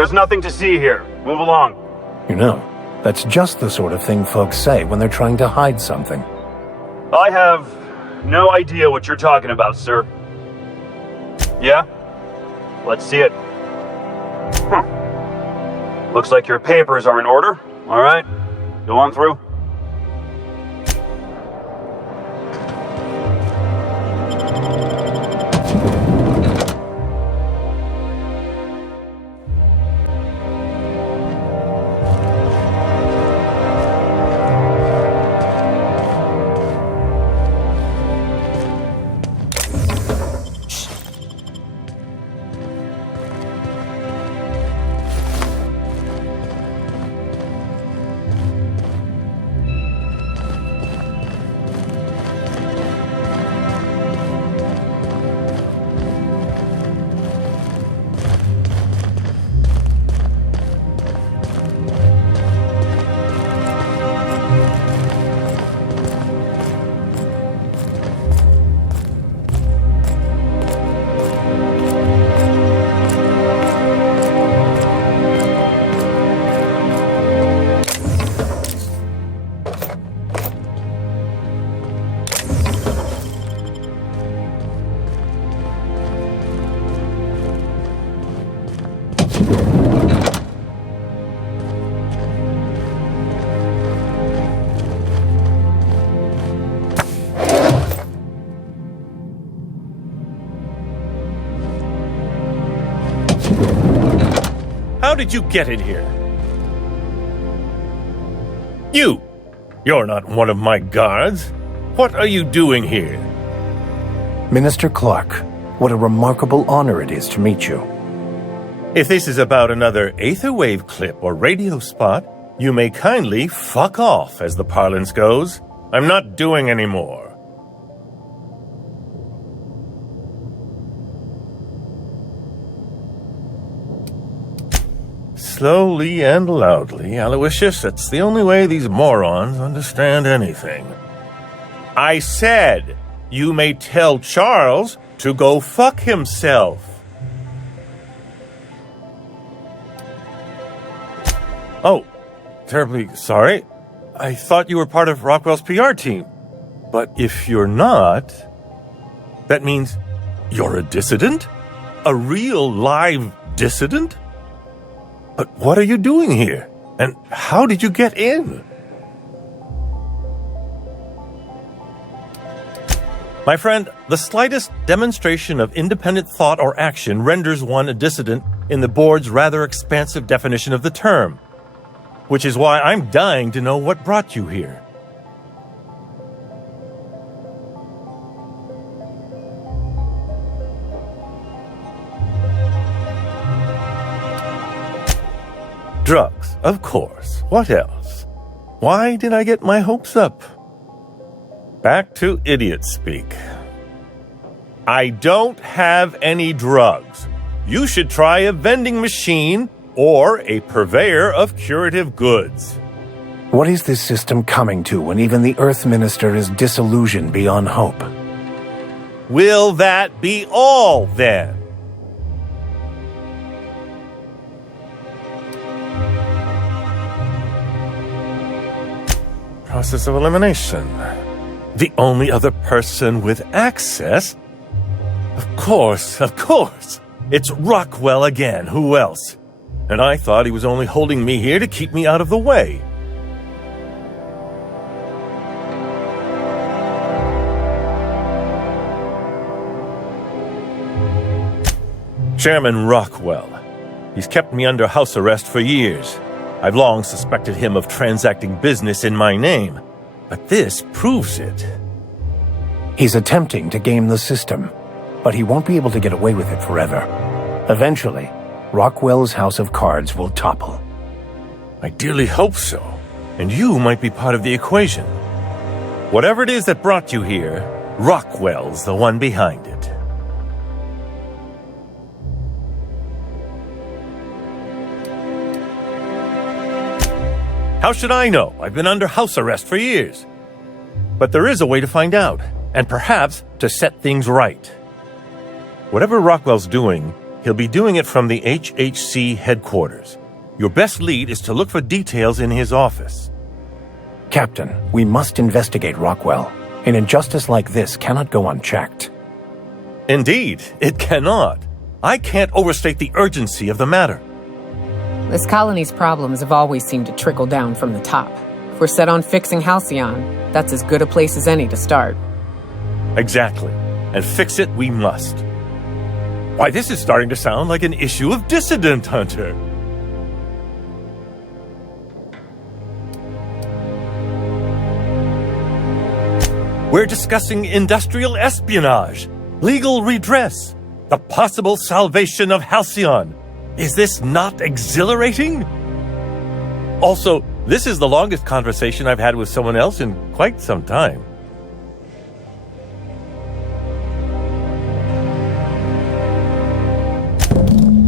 There's nothing to see here. Move along. You know, that's just the sort of thing folks say when they're trying to hide something. I have no idea what you're talking about, sir. Yeah? Let's see it. Looks like your papers are in order. All right. Go on through. How did you get in here? You're not one of my guards. What are you doing here? Minister Clark, what a remarkable honor it is to meet you. If this is about another Aetherwave clip or radio spot, you may kindly fuck off, as the parlance goes. I'm not doing any more. Slowly and loudly, Aloysius, it's the only way these morons understand anything. I said, you may tell Charles to go fuck himself. Oh, terribly sorry. I thought you were part of Rockwell's PR team. But if you're not, that means you're a dissident? A real live dissident? But what are you doing here? And how did you get in? My friend, the slightest demonstration of independent thought or action renders one a dissident in the board's rather expansive definition of the term. Which is why I'm dying to know what brought you here. Drugs, of course. What else? Why did I get my hopes up? Back to idiot speak. I don't have any drugs. You should try a vending machine or a purveyor of curative goods. What is this system coming to when even the Earth Minister is disillusioned beyond hope? Will that be all, then? Process of elimination. The only other person with access? Of course. It's Rockwell again. Who else? And I thought he was only holding me here to keep me out of the way. Chairman Rockwell. He's kept me under house arrest for years. I've long suspected him of transacting business in my name, but this proves it. He's attempting to game the system, but he won't be able to get away with it forever. Eventually, Rockwell's house of cards will topple. I dearly hope so, and you might be part of the equation. Whatever it is that brought you here, Rockwell's the one behind it. How should I know? I've been under house arrest for years. But there is a way to find out, and perhaps to set things right. Whatever Rockwell's doing, He'll be doing it from the HHC headquarters. Your best lead is to look for details in his office. Captain, we must investigate Rockwell. An injustice like this cannot go unchecked. Indeed, it cannot. I can't overstate the urgency of the matter. This colony's problems have always seemed to trickle down from the top. If we're set on fixing Halcyon, that's as good a place as any to start. Exactly. And fix it we must. Why, this is starting to sound like an issue of Dissident Hunter. We're discussing industrial espionage, legal redress, the possible salvation of Halcyon. Is this not exhilarating? Also, this is the longest conversation I've had with someone else in quite some time.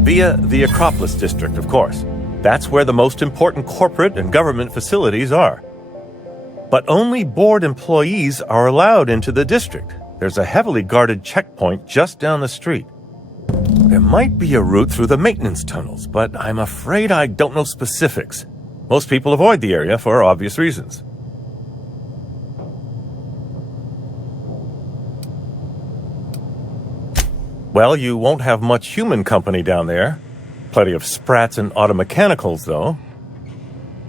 Via the Acropolis District, of course. That's where the most important corporate and government facilities are. But only board employees are allowed into the district. There's a heavily guarded checkpoint just down the street. There might be a route through the maintenance tunnels, but I'm afraid I don't know specifics. Most people avoid the area for obvious reasons. Well, you won't have much human company down there. Plenty of sprats and automechanicals, though.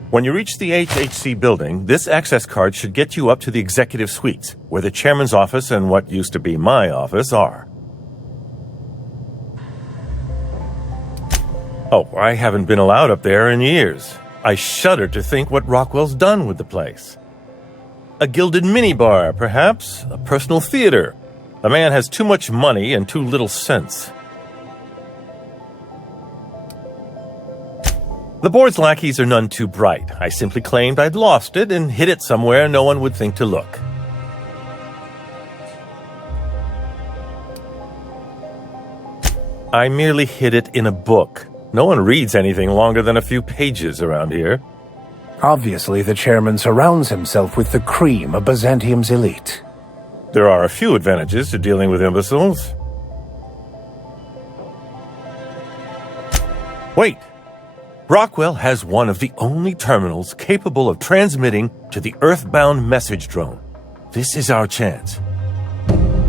When you reach the HHC building, this access card should get you up to the executive suites, where the chairman's office and what used to be my office are. Oh, I haven't been allowed up there in years. I shudder to think what Rockwell's done with the place. A gilded minibar, perhaps? A personal theater? The man has too much money and too little sense. The board's lackeys are none too bright. I simply claimed I'd lost it and hid it somewhere no one would think to look. I merely hid it in a book. No one reads anything longer than a few pages around here. Obviously, the chairman surrounds himself with the cream of Byzantium's elite. There are a few advantages to dealing with imbeciles. Wait! Rockwell has one of the only terminals capable of transmitting to the Earthbound message drone. This is our chance.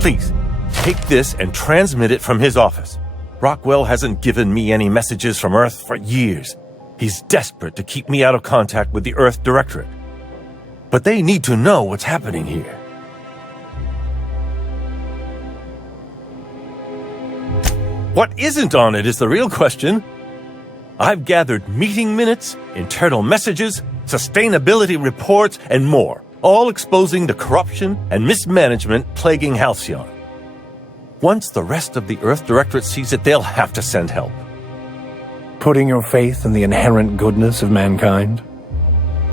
Please, take this and transmit it from his office. Rockwell hasn't given me any messages from Earth for years. He's desperate to keep me out of contact with the Earth Directorate. But they need to know what's happening here. What isn't on it is the real question. I've gathered meeting minutes, internal messages, sustainability reports, and more, all exposing the corruption and mismanagement plaguing Halcyon. Once the rest of the Earth Directorate sees it, they'll have to send help. Putting your faith in the inherent goodness of mankind?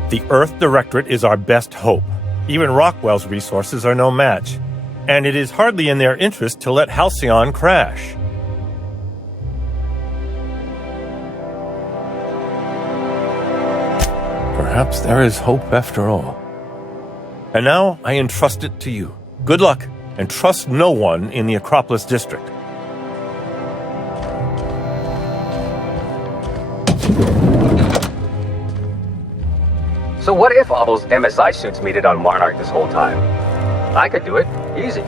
The Earth Directorate is our best hope. Even Rockwell's resources are no match. And it is hardly in their interest to let Halcyon crash. Perhaps there is hope after all. And now I entrust it to you. Good luck, and trust no one in the Acropolis District. So what if all those MSI suits made it on Monarch this whole time? I could do it. Easy.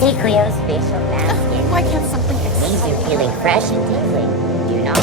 Anti-Cleo's facial mask Why can't something leaves you exciting feeling happen? fresh and tingling. You know?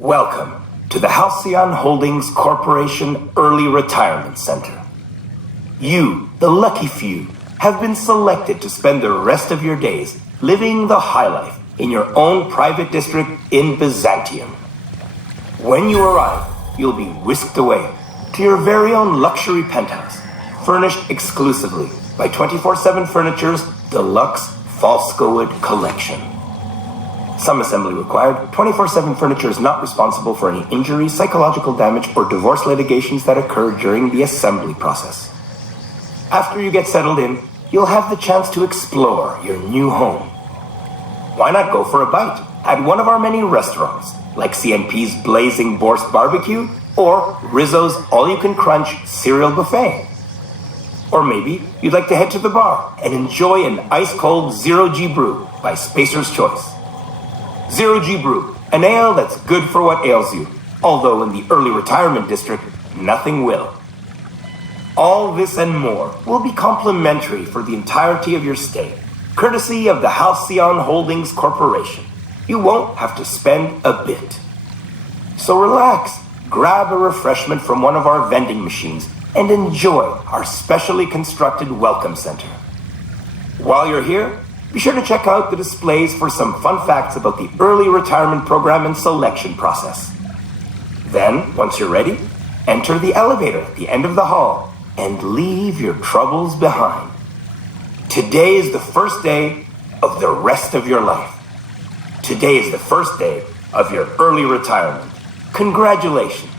Welcome to the Halcyon Holdings Corporation Early Retirement Center. You, the lucky few, have been selected to spend the rest of your days living the high life in your own private district in Byzantium. When you arrive, you'll be whisked away to your very own luxury penthouse, furnished exclusively by 24/7 Furniture's deluxe Falscowood collection. Some assembly required. 24/7 Furniture is not responsible for any injury, psychological damage, or divorce litigations that occur during the assembly process. After you get settled in, you'll have the chance to explore your new home. Why not go for a bite at one of our many restaurants, like CNP's Blazing Borscht Barbecue or Rizzo's All-You-Can-Crunch Cereal Buffet? Or maybe you'd like to head to the bar and enjoy an ice-cold Zero-G Brew by Spacer's Choice. Zero-G Brew, an ale that's good for what ails you, although in the early retirement district, nothing will. All this and more will be complimentary for the entirety of your stay, courtesy of the Halcyon Holdings Corporation. You won't have to spend a bit. So relax, grab a refreshment from one of our vending machines, and enjoy our specially constructed welcome center. While you're here, be sure to check out the displays for some fun facts about the early retirement program and selection process. Then, once you're ready, enter the elevator at the end of the hall and leave your troubles behind. Today is the first day of the rest of your life. Today is the first day of your early retirement. Congratulations.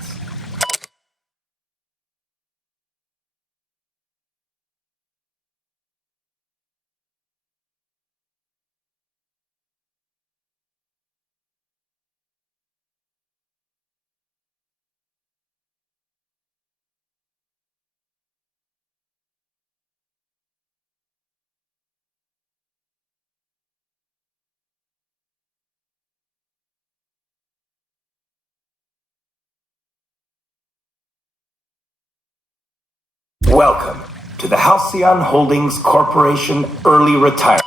Welcome to the Halcyon Holdings Corporation Early Retirement.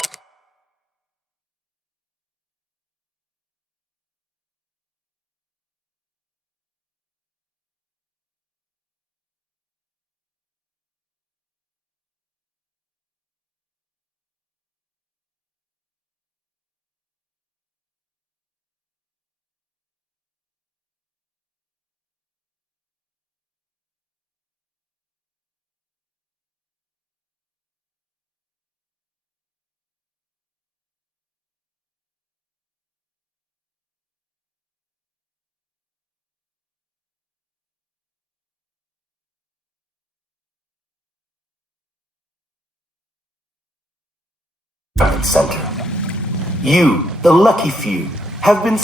Center. You, the lucky few, have been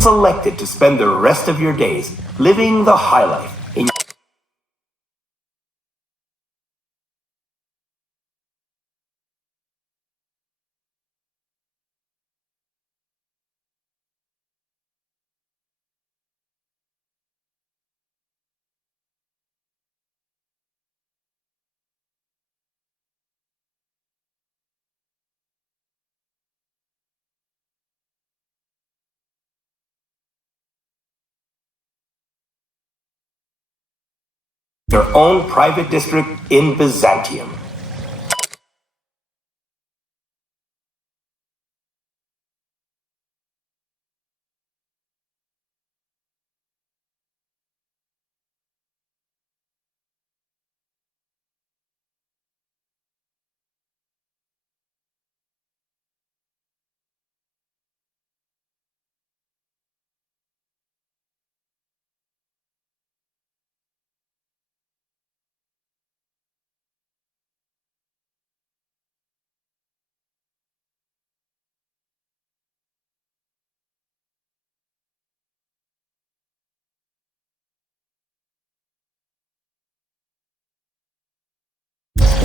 selected to spend the rest of your days living the high life in your own private district in Byzantium.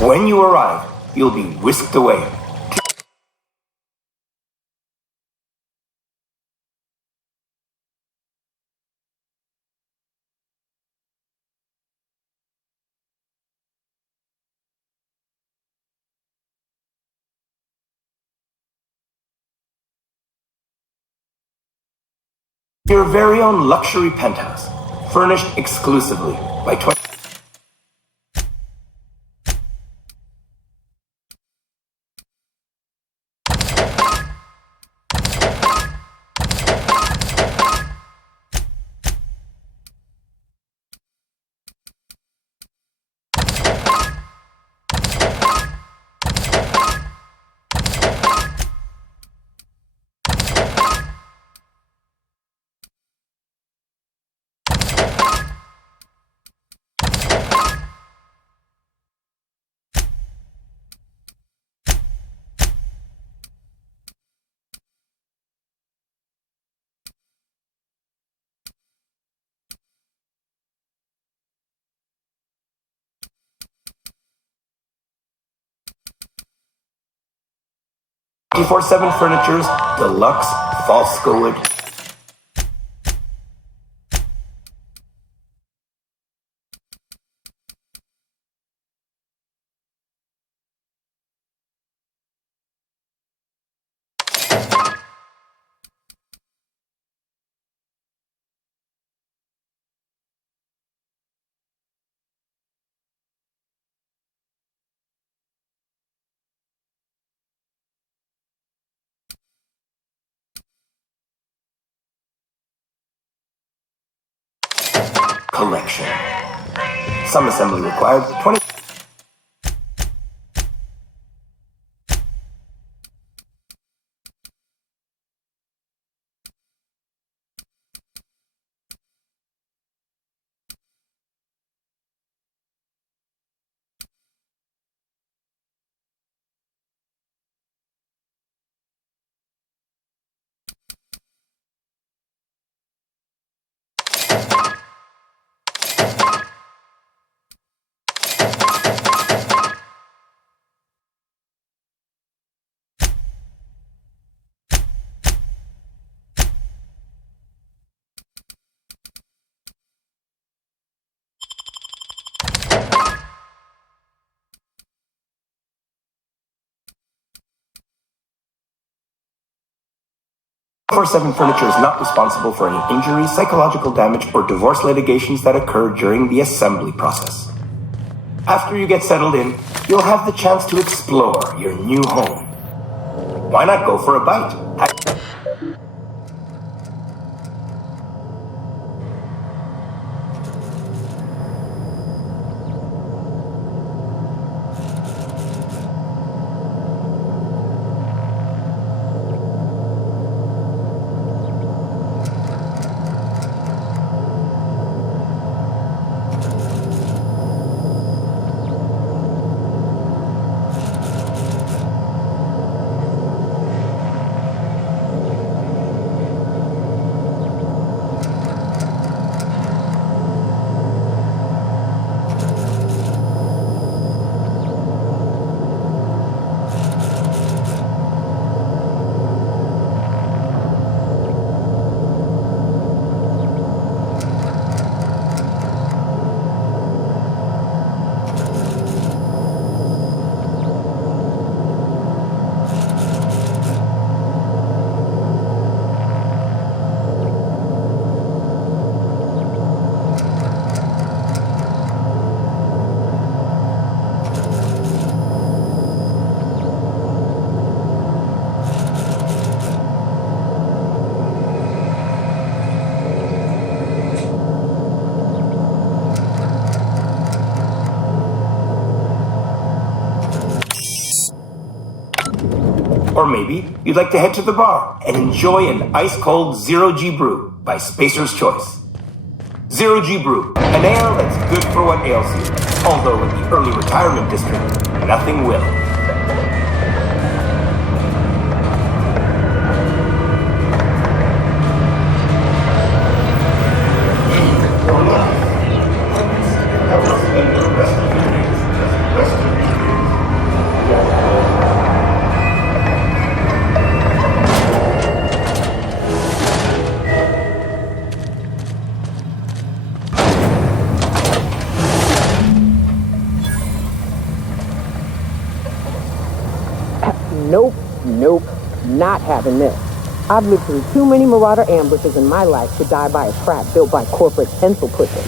When you arrive, you'll be whisked away. Your very own luxury penthouse, furnished exclusively by 20. .24/7 Furniture's deluxe Falscowood. Collection. Some assembly required. 20. .24/7 Furniture is not responsible for any injuries, psychological damage, or divorce litigations that occur during the assembly process. After you get settled in, you'll have the chance to explore your new home. Why not go for a bite? Or maybe you'd like to head to the bar and enjoy an ice-cold Zero-G Brew by Spacer's Choice. Zero-G Brew, an ale that's good for what ails you. Although in the early retirement district, nothing will. Nope, not having this. I've lived through too many marauder ambushes in my life to die by a trap built by corporate pencil pushers.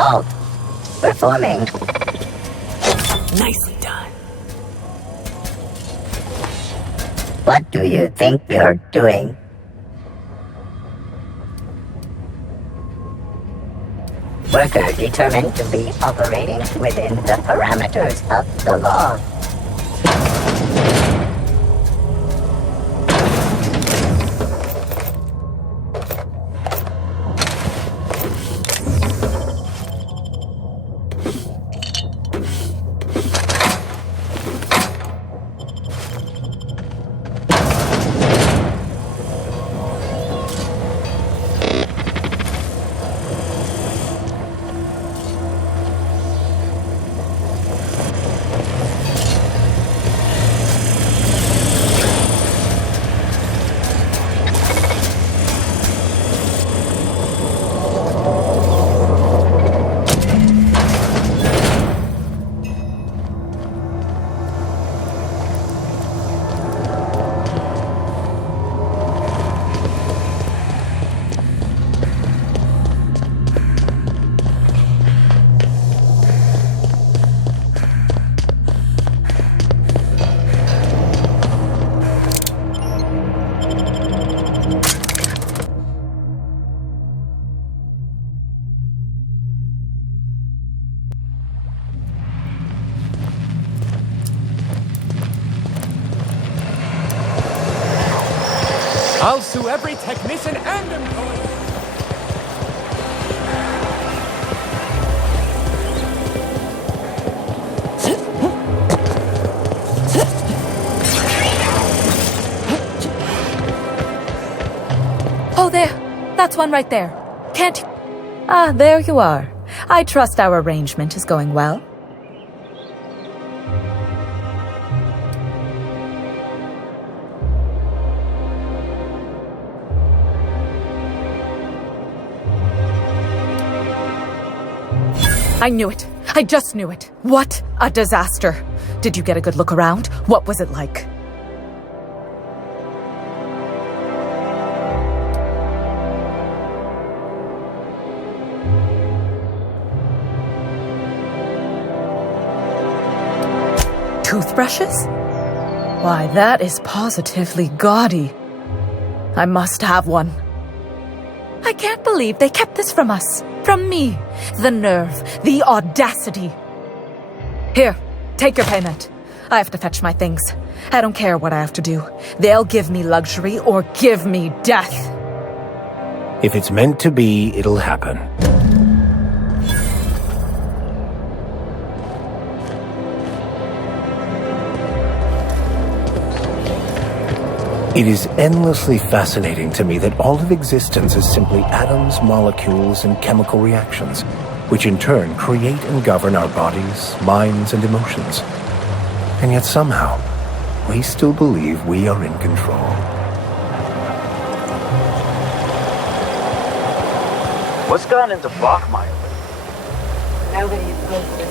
Oh, performing. Nicely done. What do you think you're doing? Worker determined to be operating within the parameters of the law. I'll sue every technician and employee. Oh, there. That's one right there. Can't... Ah, there you are. I trust our arrangement is going well. I knew it. I just knew it. What a disaster. Did you get a good look around? What was it like? Toothbrushes? Why, that is positively gaudy. I must have one. I can't believe they kept this from us. From me. The nerve. The audacity. Here, take your payment. I have to fetch my things. I don't care what I have to do. They'll give me luxury or give me death. If it's meant to be, it'll happen. It is endlessly fascinating to me that all of existence is simply atoms, molecules, and chemical reactions, which in turn create and govern our bodies, minds, and emotions. And yet somehow, we still believe we are in control. What's gone into Bachmeyer? Nobody is supposed to be.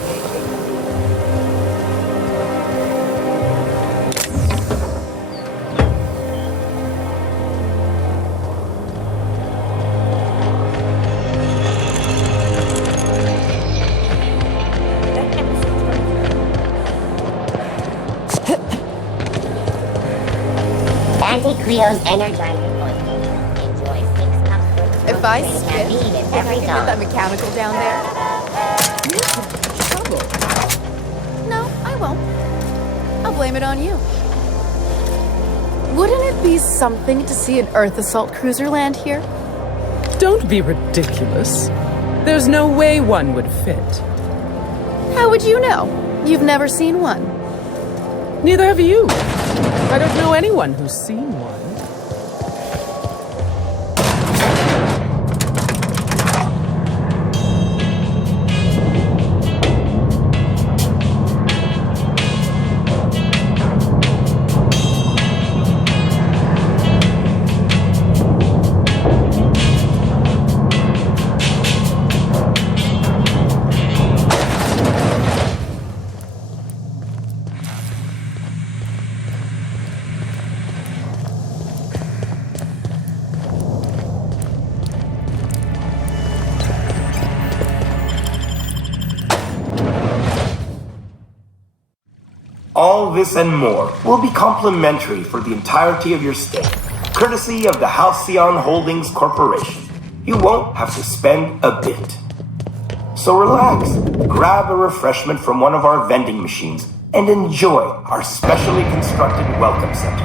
Anti-Creo's Energizer point. Enjoy 6 cups worth of If I protein spit, caffeine can in I every get that dose. mechanical down there? Trouble. No, I won't. I'll blame it on you. Wouldn't it be something to see an Earth assault cruiser land here? Don't be ridiculous. There's no way one would fit. How would you know? You've never seen one. Neither have you. I don't know anyone who's seen one. All this and more will be complimentary for the entirety of your stay, courtesy of the Halcyon Holdings Corporation. You won't have to spend a bit. So relax, grab a refreshment from one of our vending machines, and enjoy our specially constructed welcome center.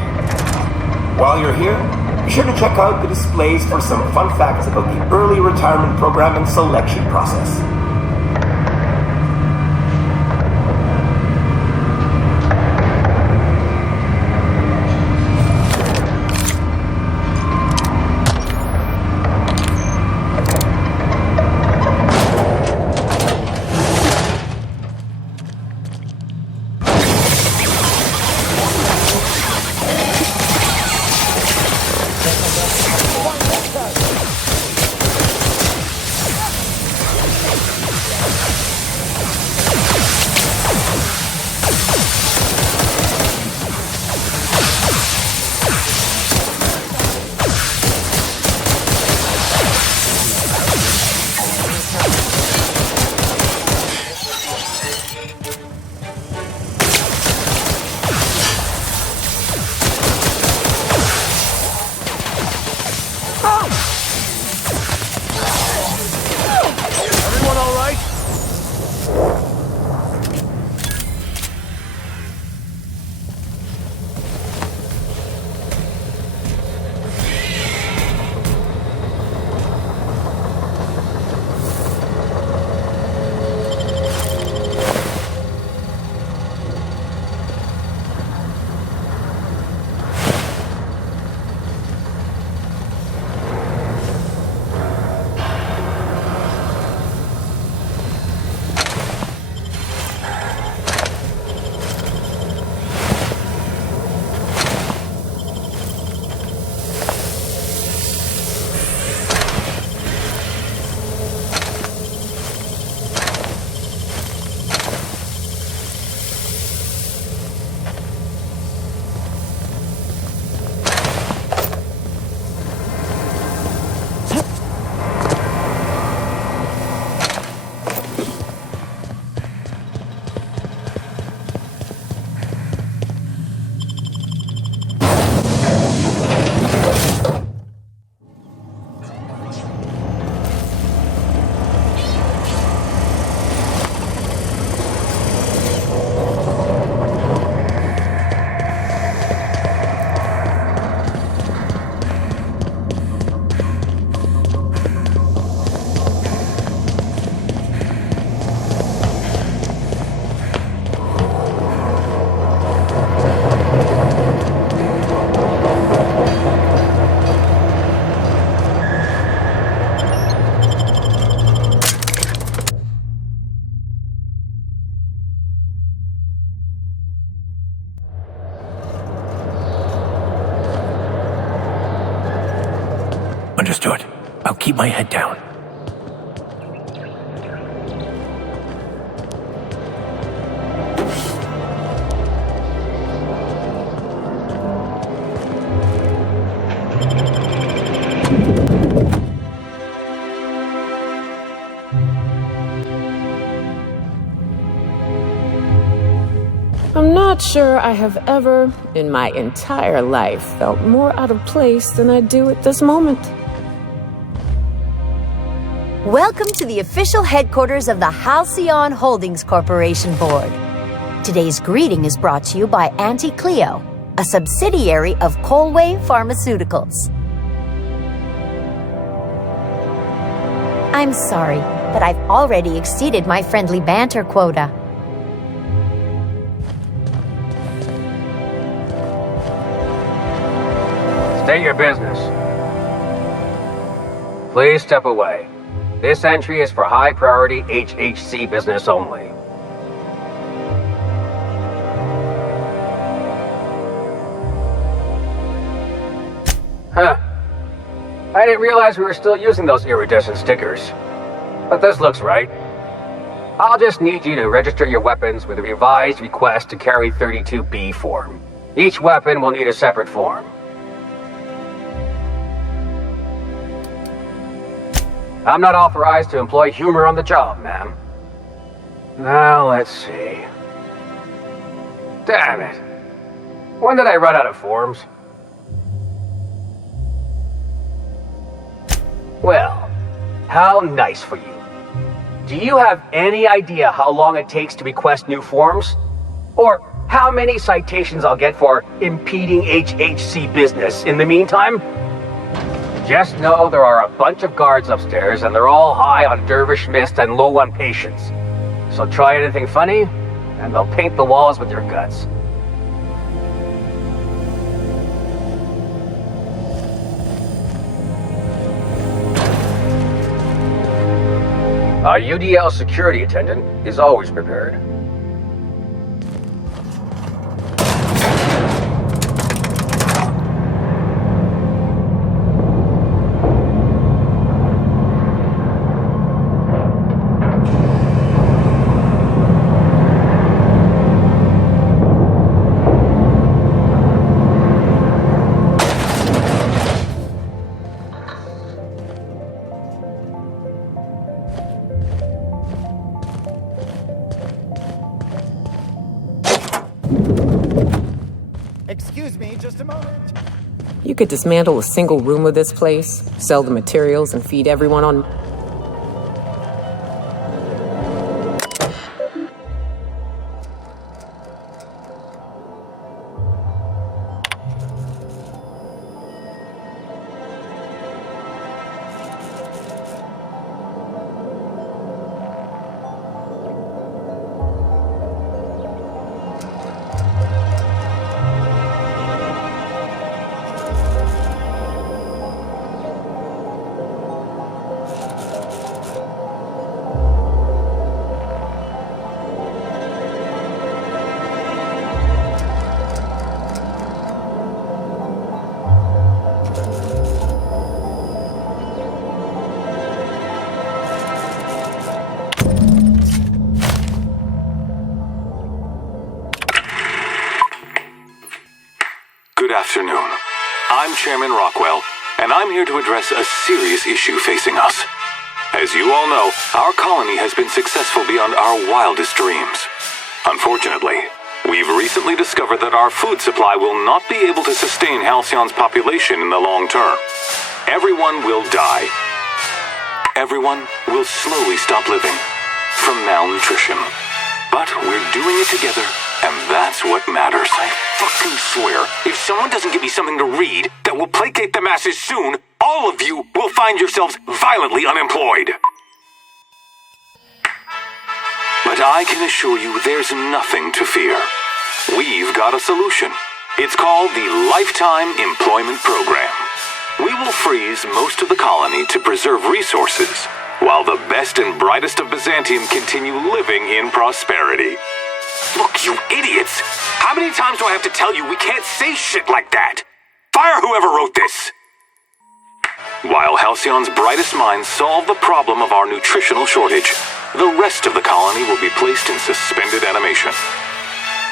While you're here, be sure to check out the displays for some fun facts about the early retirement program and selection process. Understood. I'll keep my head down. I'm not sure I have ever, in my entire life, felt more out of place than I do at this moment. Welcome to the official headquarters of the Halcyon Holdings Corporation Board. Today's greeting is brought to you by Auntie Cleo, a subsidiary of Colway Pharmaceuticals. I'm sorry, but I've already exceeded my friendly banter quota. State your business. Please step away. This entry is for high-priority HHC business only. Huh. I didn't realize we were still using those iridescent stickers. But this looks right. I'll just need you to register your weapons with a revised request to carry 32B form. Each weapon will need a separate form. I'm not authorized to employ humor on the job, ma'am. Now, let's see. Damn it. When did I run out of forms? Well, how nice for you. Do you have any idea how long it takes to request new forms? Or how many citations I'll get for impeding HHC business in the meantime? Just know there are a bunch of guards upstairs and they're all high on dervish mist and low on patience. So try anything funny, and they'll paint the walls with your guts. Our UDL security attendant is always prepared. Excuse me, just a moment. You could dismantle a single room of this place, sell the materials, and feed everyone on... Good afternoon. I'm Chairman Rockwell, and I'm here to address a serious issue facing us. As you all know, our colony has been successful beyond our wildest dreams. Unfortunately, we've recently discovered that our food supply will not be able to sustain Halcyon's population in the long term. Everyone will die. Everyone will slowly stop living from malnutrition. But we're doing it together, and that's what matters. I fucking swear, if someone doesn't give me something to read that will placate the masses soon, all of you will find yourselves violently unemployed. But I can assure you there's nothing to fear. We've got a solution. It's called the Lifetime Employment Program. We will freeze most of the colony to preserve resources, while the best and brightest of Byzantium continue living in prosperity. Look, you idiots! How many times do I have to tell you we can't say shit like that? Fire whoever wrote this! While Halcyon's brightest minds solve the problem of our nutritional shortage, the rest of the colony will be placed in suspended animation.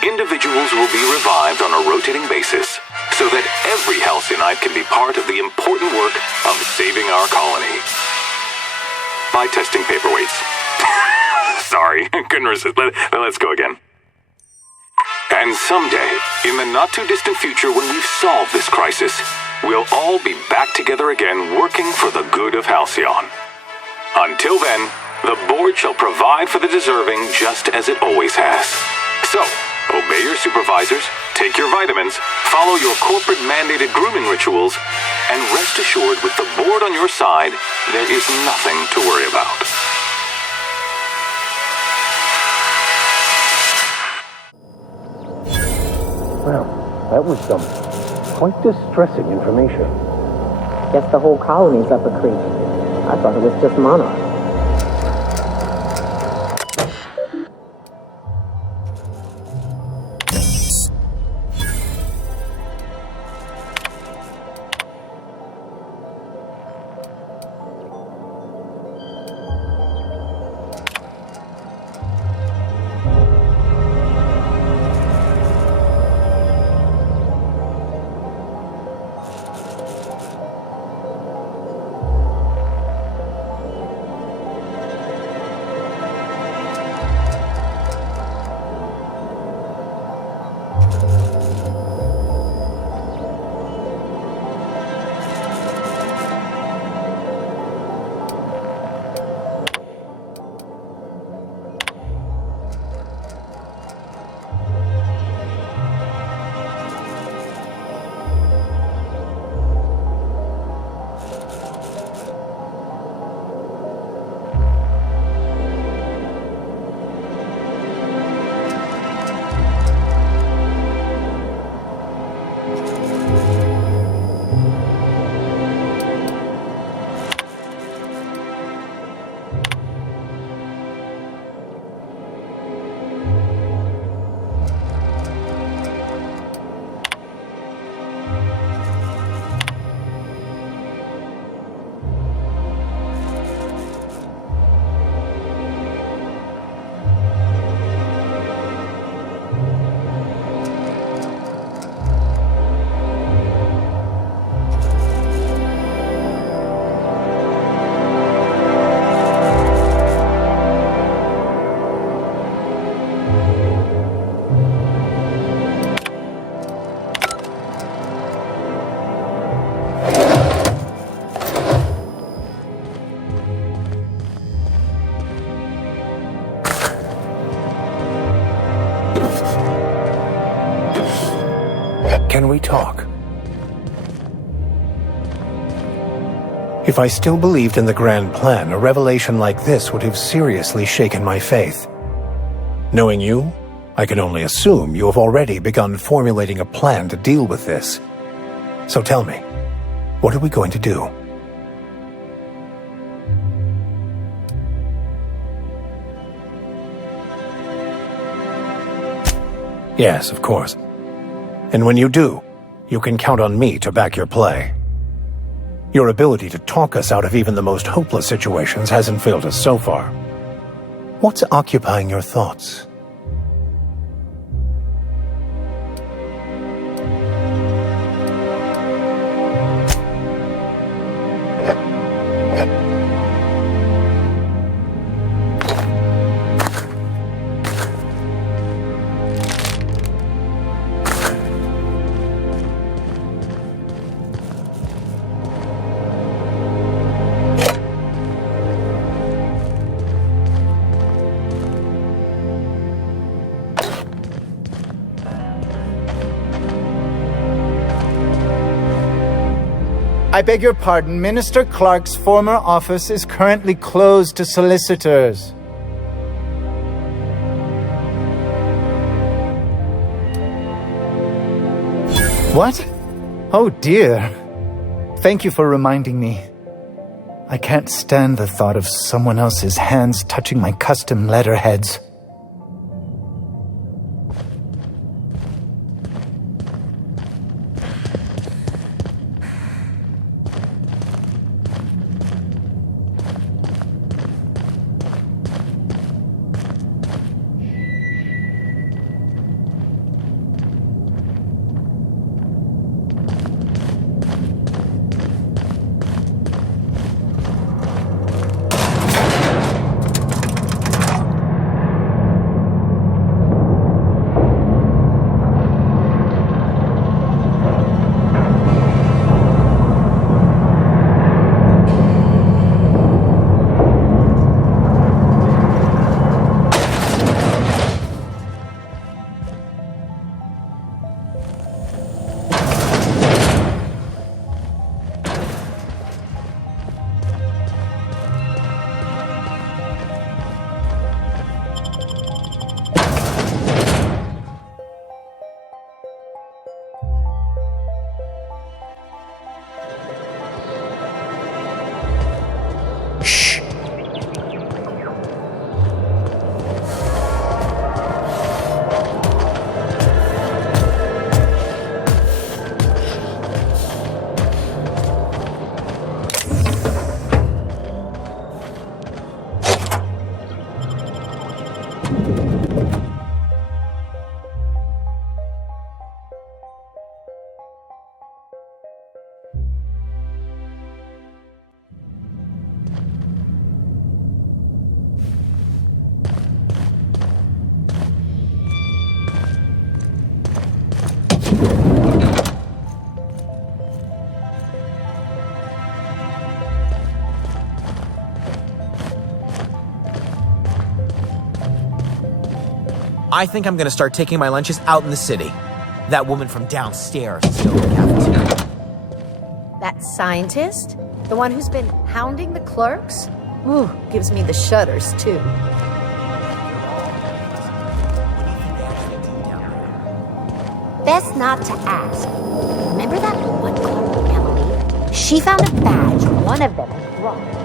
Individuals will be revived on a rotating basis, so that every Halcyonite can be part of the important work of saving our colony. By testing paperweights. Sorry, couldn't resist. Let's go again. And someday, in the not-too-distant future when we've solved this crisis, we'll all be back together again working for the good of Halcyon. Until then, the board shall provide for the deserving just as it always has. So, obey your supervisors, take your vitamins, follow your corporate-mandated grooming rituals, and rest assured with the board on your side, there is nothing to worry about. Well, that was some quite distressing information. Guess the whole colony's up a creek. I thought it was just Monarch. Can we talk? If I still believed in the grand plan, a revelation like this would have seriously shaken my faith. Knowing you, I can only assume you have already begun formulating a plan to deal with this. So tell me, what are we going to do? Yes, of course. And when you do, you can count on me to back your play. Your ability to talk us out of even the most hopeless situations hasn't failed us so far. What's occupying your thoughts? I beg your pardon, Minister Clark's former office is currently closed to solicitors. What? Oh dear. Thank you for reminding me. I can't stand the thought of someone else's hands touching my custom letterheads. I think I'm gonna start taking my lunches out in the city. That woman from downstairs is still in the cafeteria. That scientist? The one who's been hounding the clerks? Ooh, gives me the shudders, too. Best not to ask. Remember that one clerk, Emily? She found a badge one of them had dropped.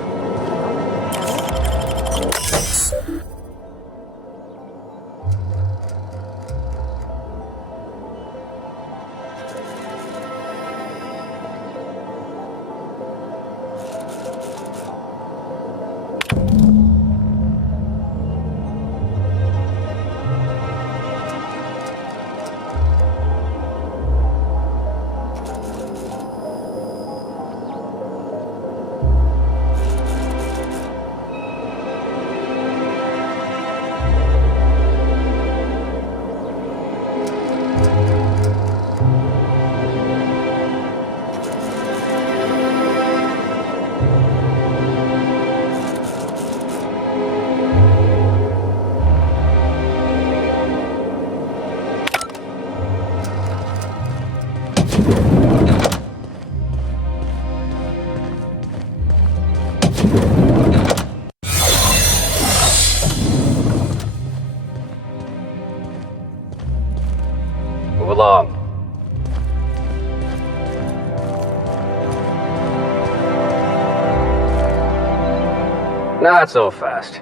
Not so fast.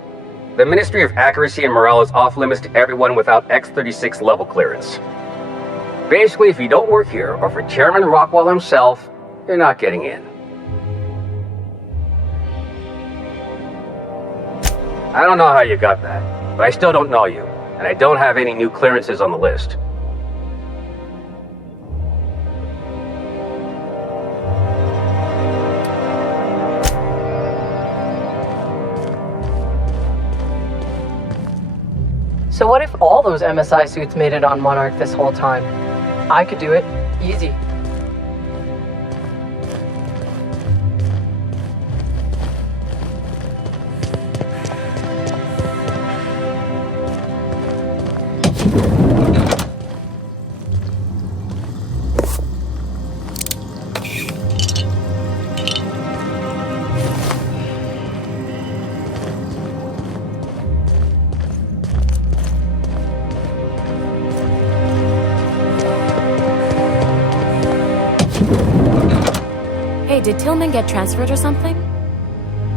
The Ministry of Accuracy and Morale is off limits to everyone without X-36 level clearance. Basically, if you don't work here, or for Chairman Rockwell himself, you're not getting in. I don't know how you got that, but I still don't know you, and I don't have any new clearances on the list. So what if all those MSI suits made it on Monarch this whole time? I could do it. Easy. Did Tillman get transferred or something?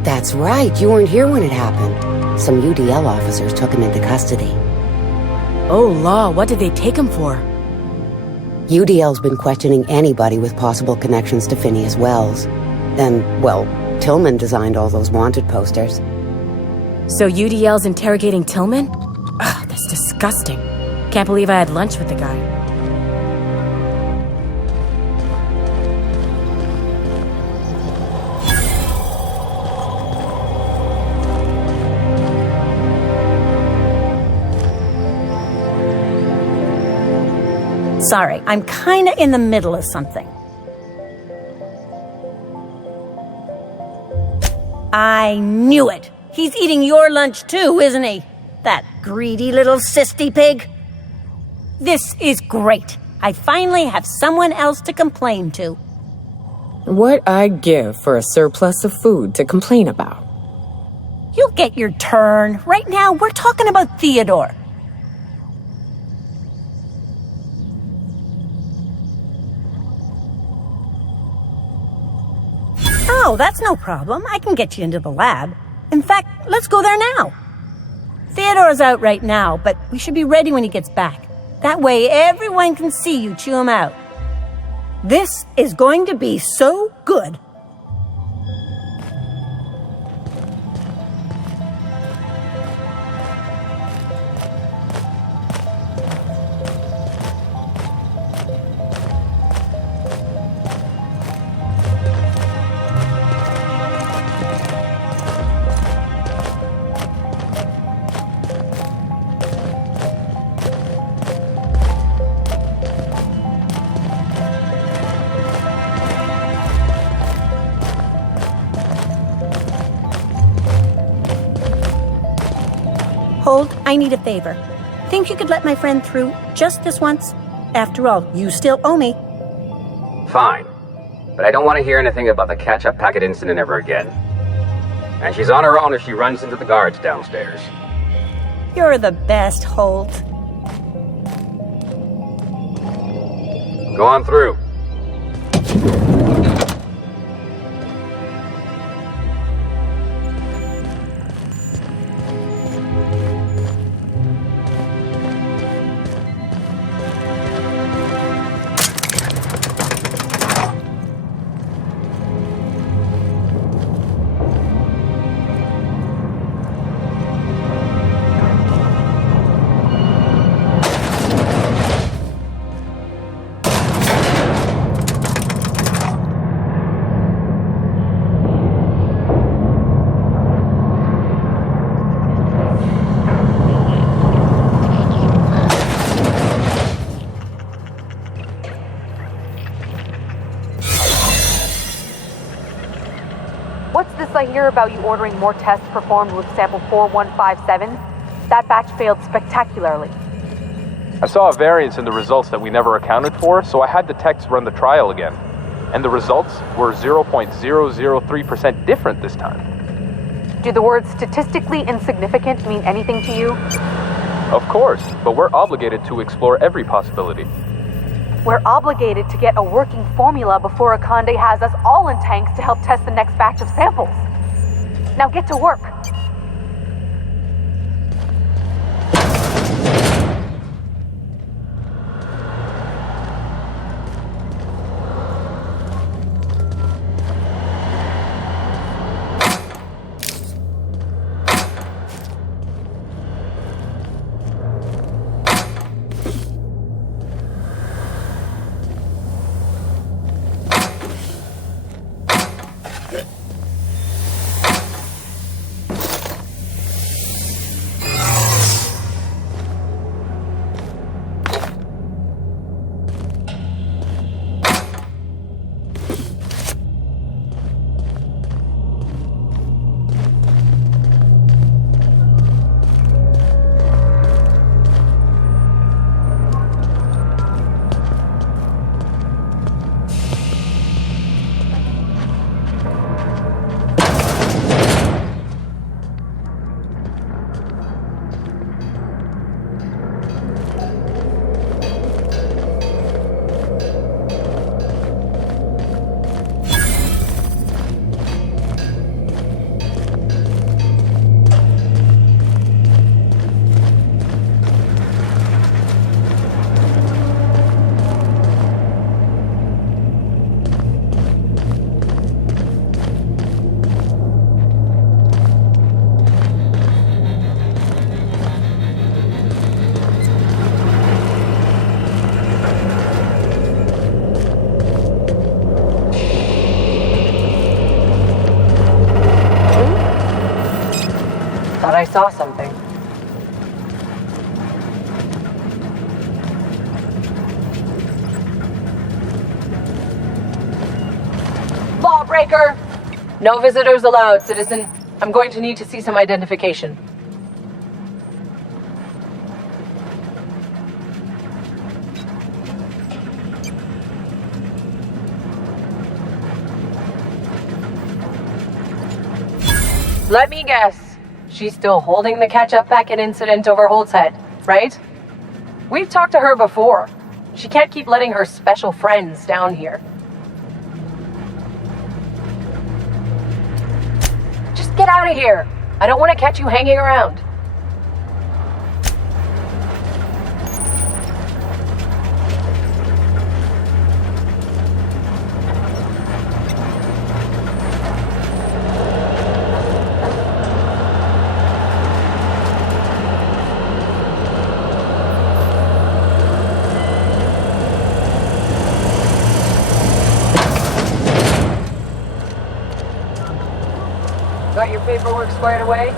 That's right. You weren't here when it happened. Some UDL officers took him into custody. Oh, law. What did they take him for? UDL's been questioning anybody with possible connections to Phineas Wells. And, well, Tillman designed all those wanted posters. So UDL's interrogating Tillman? Ugh, that's disgusting. Can't believe I had lunch with the guy. Sorry, I'm kinda in the middle of something. I knew it! He's eating your lunch too, isn't he? That greedy little cysty pig. This is great. I finally have someone else to complain to. What I'd give for a surplus of food to complain about. You'll get your turn. Right now, we're talking about Theodore. Oh, that's no problem. I can get you into the lab. In fact, let's go there now. Theodore's out right now, but we should be ready when he gets back. That way everyone can see you chew him out. This is going to be so good. Hold, I need a favor. Think you could let my friend through just this once? After all, you still owe me. Fine. But I don't want to hear anything about the catch-up packet incident ever again. And she's on her own if she runs into the guards downstairs. You're the best, Holt. Go on through. I hear about you ordering more tests performed with sample 4157. That batch failed spectacularly. I saw a variance in the results that we never accounted for, so I had the techs run the trial again. And the results were 0.003% different this time. Do the words statistically insignificant mean anything to you? Of course, but we're obligated to explore every possibility. We're obligated to get a working formula before Akande has us all in tanks to help test the next batch of samples. Now get to work. Thought I saw something. Lawbreaker! No visitors allowed, citizen. I'm going to need to see some identification. Let me guess. She's still holding the catch-up packet incident over Holt's head, right? We've talked to her before. She can't keep letting her special friends down here. Just get out of here. I don't want to catch you hanging around. Got your paperwork squared away?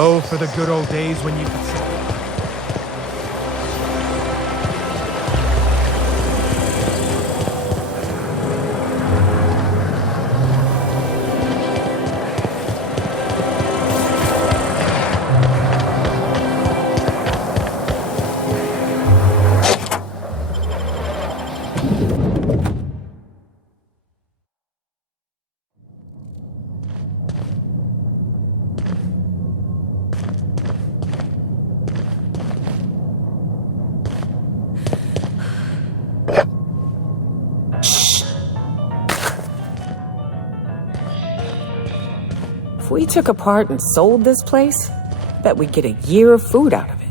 Oh, for the good old days when you could say... If we took apart and sold this place, bet we'd get a year of food out of it.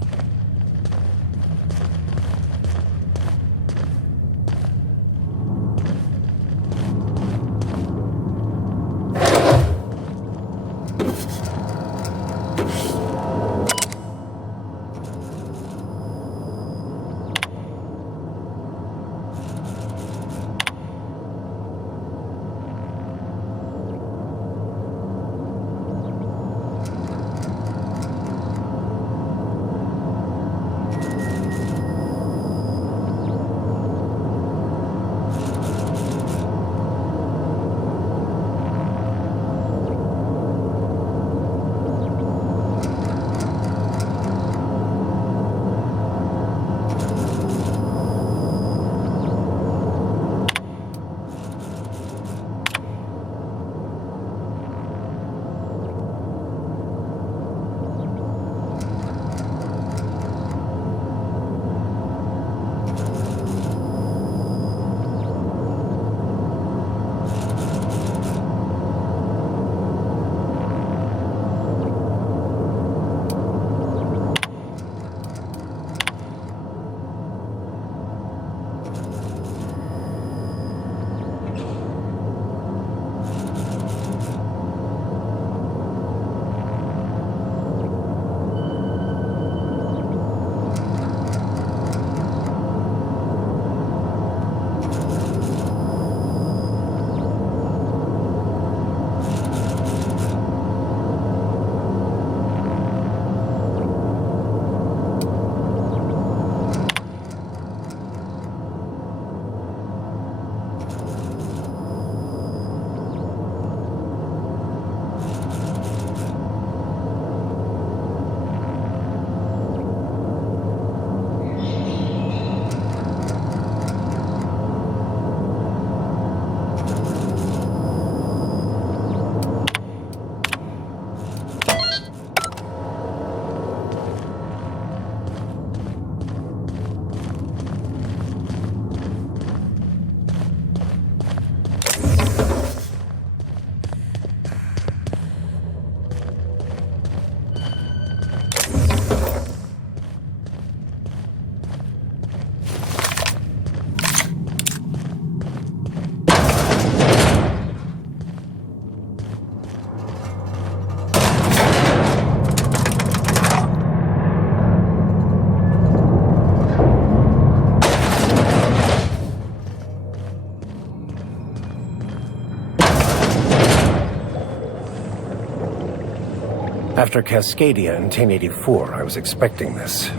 After Cascadia in 1084, I was expecting this.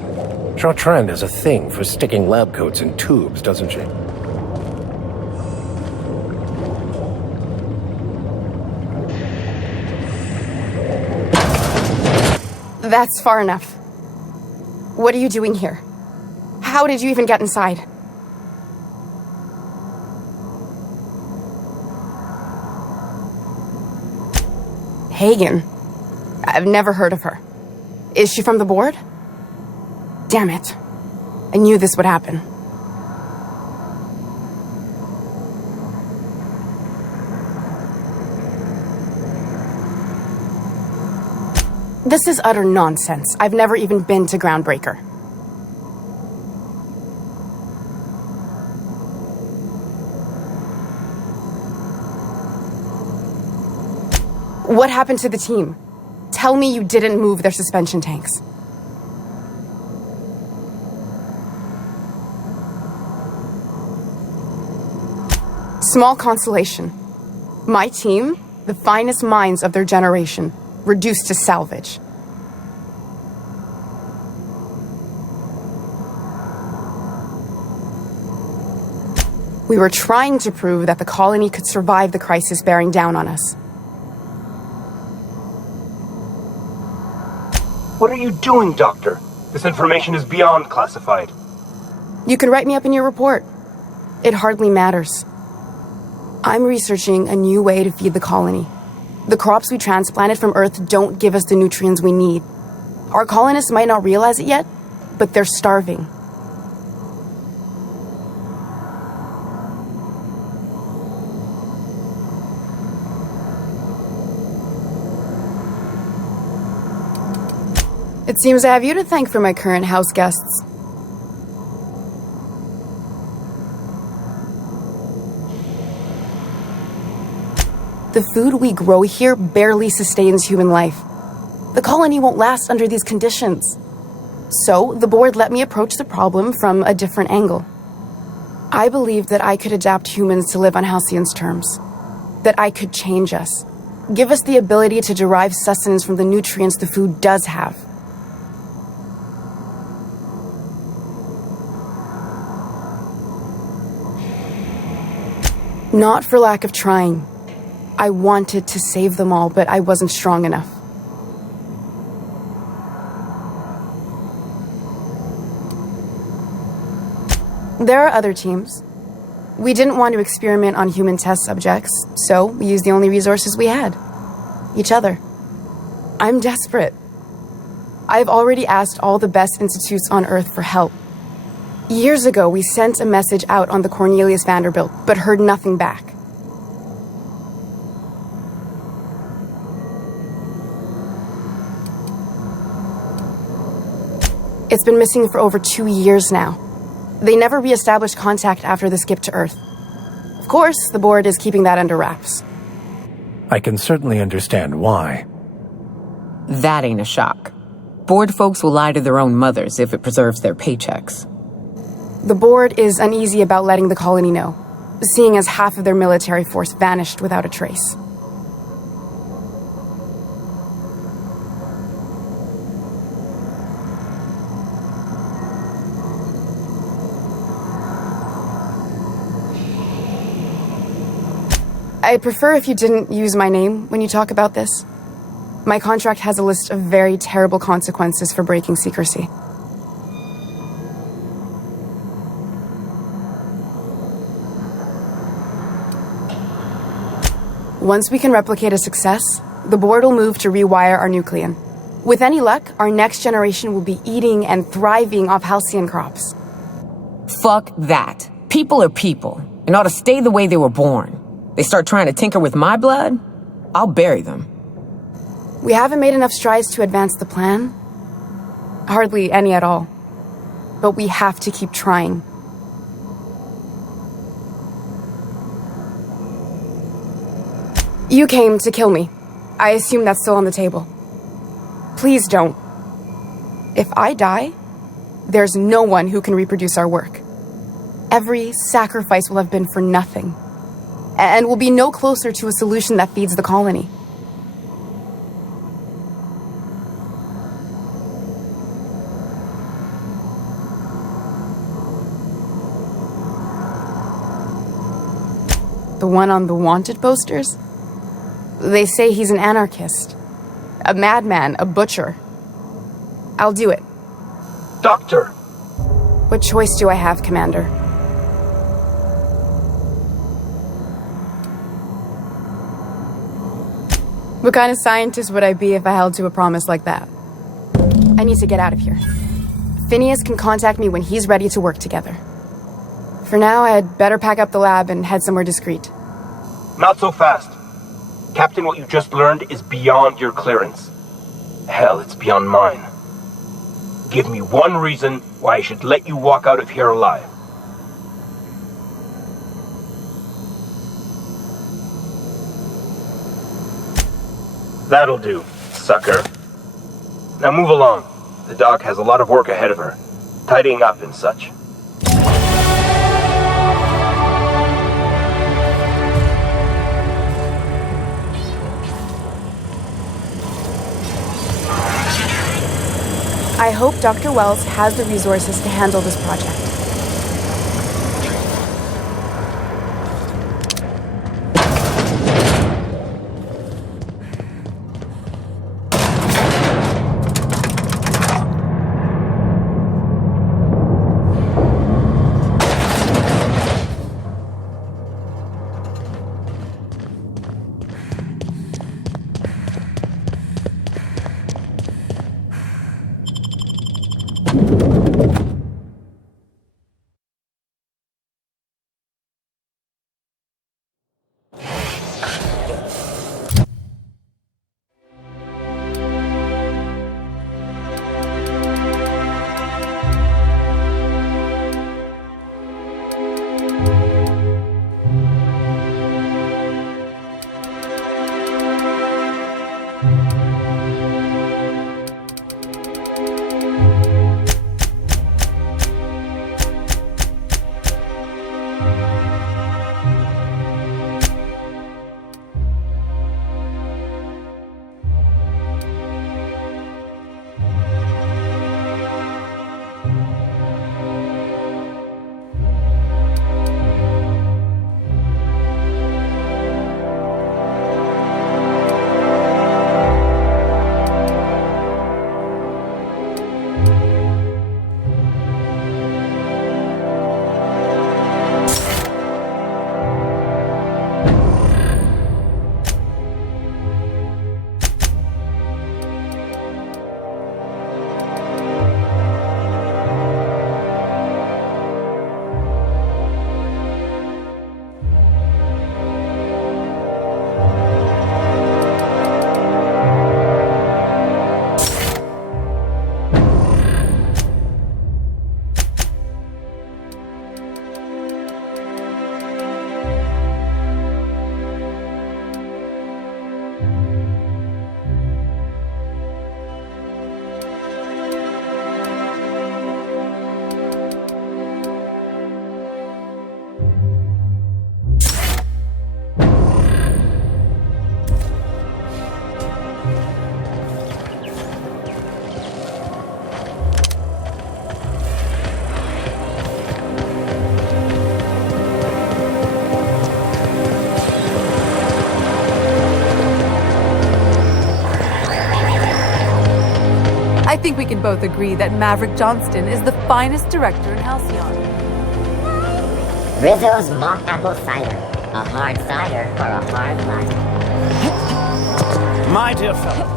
Chartrand has a thing for sticking lab coats in tubes, doesn't she? That's far enough. What are you doing here? How did you even get inside? Hagen? I've never heard of her. Is she from the board? Damn it. I knew this would happen. This is utter nonsense. I've never even been to Groundbreaker. What happened to the team? Tell me you didn't move their suspension tanks. Small consolation. My team, the finest minds of their generation, reduced to salvage. We were trying to prove that the colony could survive the crisis bearing down on us. What are you doing, Doctor? This information is beyond classified. You can write me up in your report. It hardly matters. I'm researching a new way to feed the colony. The crops we transplanted from Earth don't give us the nutrients we need. Our colonists might not realize it yet, but they're starving. It seems I have you to thank for my current house guests. The food we grow here barely sustains human life. The colony won't last under these conditions. So, the board let me approach the problem from a different angle. I believed that I could adapt humans to live on Halcyon's terms. That I could change us. Give us the ability to derive sustenance from the nutrients the food does have. Not for lack of trying. I wanted to save them all, but I wasn't strong enough. There are other teams. We didn't want to experiment on human test subjects, so we used the only resources we had. Each other. I'm desperate. I've already asked all the best institutes on Earth for help. Years ago, we sent a message out on the Cornelius Vanderbilt, but heard nothing back. It's been missing for over 2 years now. They never re-established contact after the skip to Earth. Of course, the board is keeping that under wraps. I can certainly understand why. That ain't a shock. Board folks will lie to their own mothers if it preserves their paychecks. The board is uneasy about letting the colony know, seeing as half of their military force vanished without a trace. I'd prefer if you didn't use my name when you talk about this. My contract has a list of very terrible consequences for breaking secrecy. Once we can replicate a success, the board will move to rewire our nucleon. With any luck, our next generation will be eating and thriving off Halcyon crops. Fuck that. People are people, and ought to stay the way they were born. They start trying to tinker with my blood, I'll bury them. We haven't made enough strides to advance the plan. Hardly any at all. But we have to keep trying. You came to kill me. I assume that's still on the table. Please don't. If I die, there's no one who can reproduce our work. Every sacrifice will have been for nothing. And we'll be no closer to a solution that feeds the colony. The one on the wanted posters? They say he's an anarchist. A madman, a butcher. I'll do it. Doctor! What choice do I have, Commander? What kind of scientist would I be if I held to a promise like that? I need to get out of here. Phineas can contact me when he's ready to work together. For now, I'd better pack up the lab and head somewhere discreet. Not so fast. Captain, what you just learned is beyond your clearance. Hell, it's beyond mine. Give me one reason why I should let you walk out of here alive. That'll do, sucker. Now move along. The doc has a lot of work ahead of her. Tidying up and such. I hope Dr. Wells has the resources to handle this project. we can both agree that Maverick Johnston is the finest director in Halcyon. Rizzo's mock apple cider. A hard cider for a hard life. My dear fellow,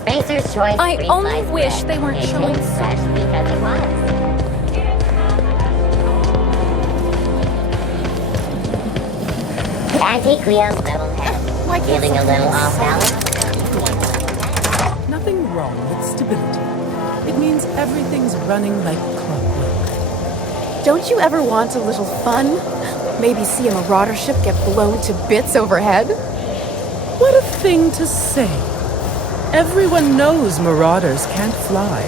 Spacer's Choice. I Free only sliced wish bread. they weren't It showing tastes fresh because it was. Auntie Cleo's level head. Feeling a little off balance? Nothing wrong with stability. It means everything's running like clockwork. Don't you ever want a little fun? Maybe see a marauder ship get blown to bits overhead? What a thing to say. Everyone knows marauders can't fly.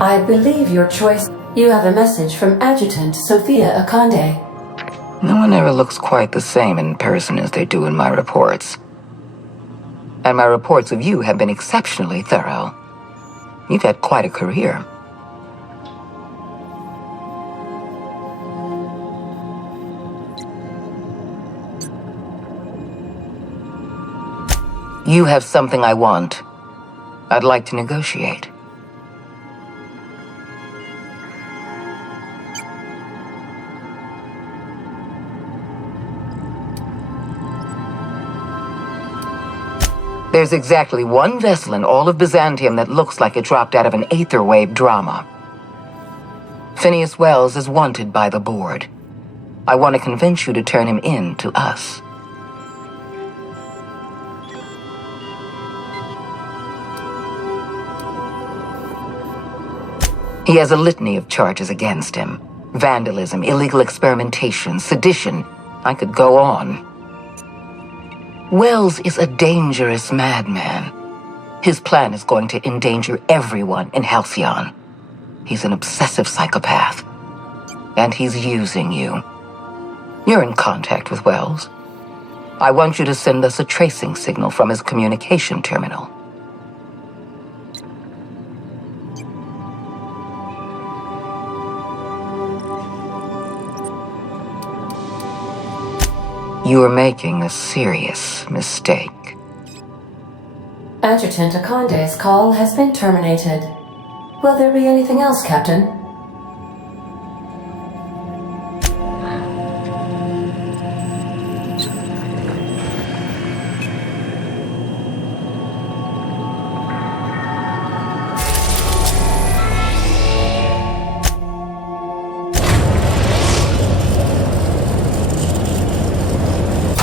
I believe your choice. You have a message from Adjutant Sophia Akande. No one ever looks quite the same in person as they do in my reports. And my reports of you have been exceptionally thorough. You've had quite a career. You have something I want. I'd like to negotiate. There's exactly one vessel in all of Byzantium that looks like it dropped out of an Aetherwave drama. Phineas Wells is wanted by the board. I want to convince you to turn him in to us. He has a litany of charges against him. Vandalism, illegal experimentation, sedition. I could go on. Wells is a dangerous madman. His plan is going to endanger everyone in Halcyon. He's an obsessive psychopath. And he's using you. You're in contact with Wells. I want you to send us a tracing signal from his communication terminal. You are making a serious mistake. Adjutant Akande's call has been terminated. Will there be anything else, Captain?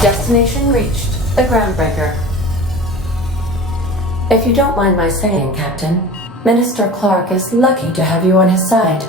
Destination reached. The Groundbreaker. If you don't mind my saying, Captain, Minister Clark is lucky to have you on his side.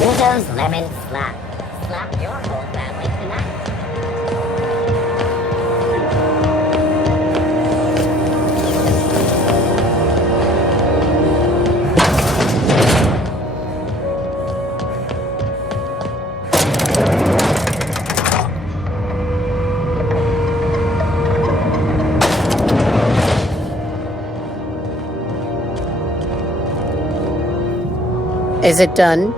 Rizzo's lemon slap. Slap your whole family tonight. Is it done?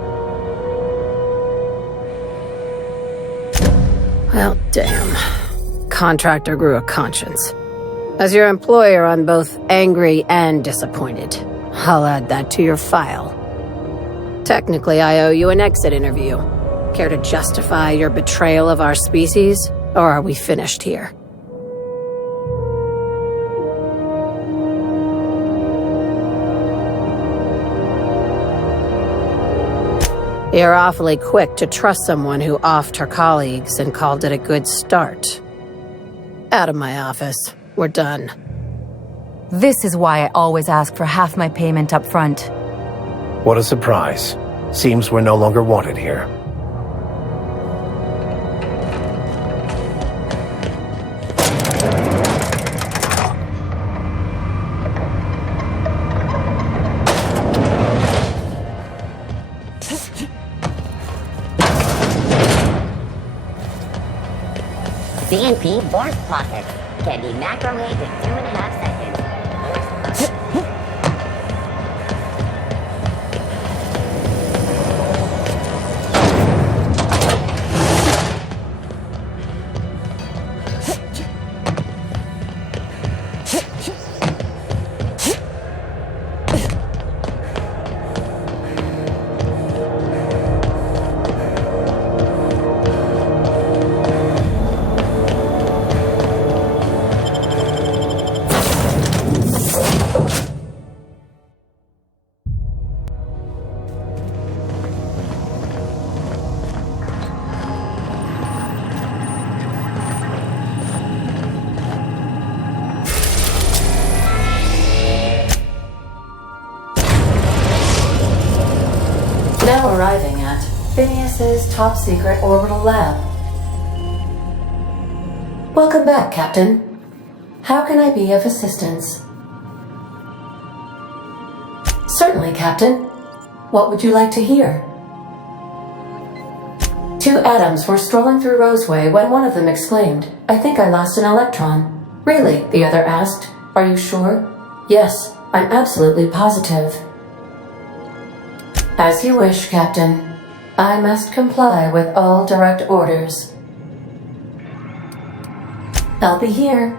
Well, damn. Contractor grew a conscience. As your employer, I'm both angry and disappointed. I'll add that to your file. Technically, I owe you an exit interview. Care to justify your betrayal of our species, or are we finished here? You're awfully quick to trust someone who offed her colleagues and called it a good start. Out of my office. We're done. This is why I always ask for half my payment up front. What a surprise. Seems we're no longer wanted here. CNP Force Pocket can be macrowaved in 2.5 seconds. Now arriving at Phineas's top-secret orbital lab. Welcome back, Captain. How can I be of assistance? Certainly, Captain. What would you like to hear? 2 atoms were strolling through Roseway when one of them exclaimed, "I think I lost an electron." "Really?" the other asked. "Are you sure?" "Yes, I'm absolutely positive." As you wish, Captain. I must comply with all direct orders. I'll be here.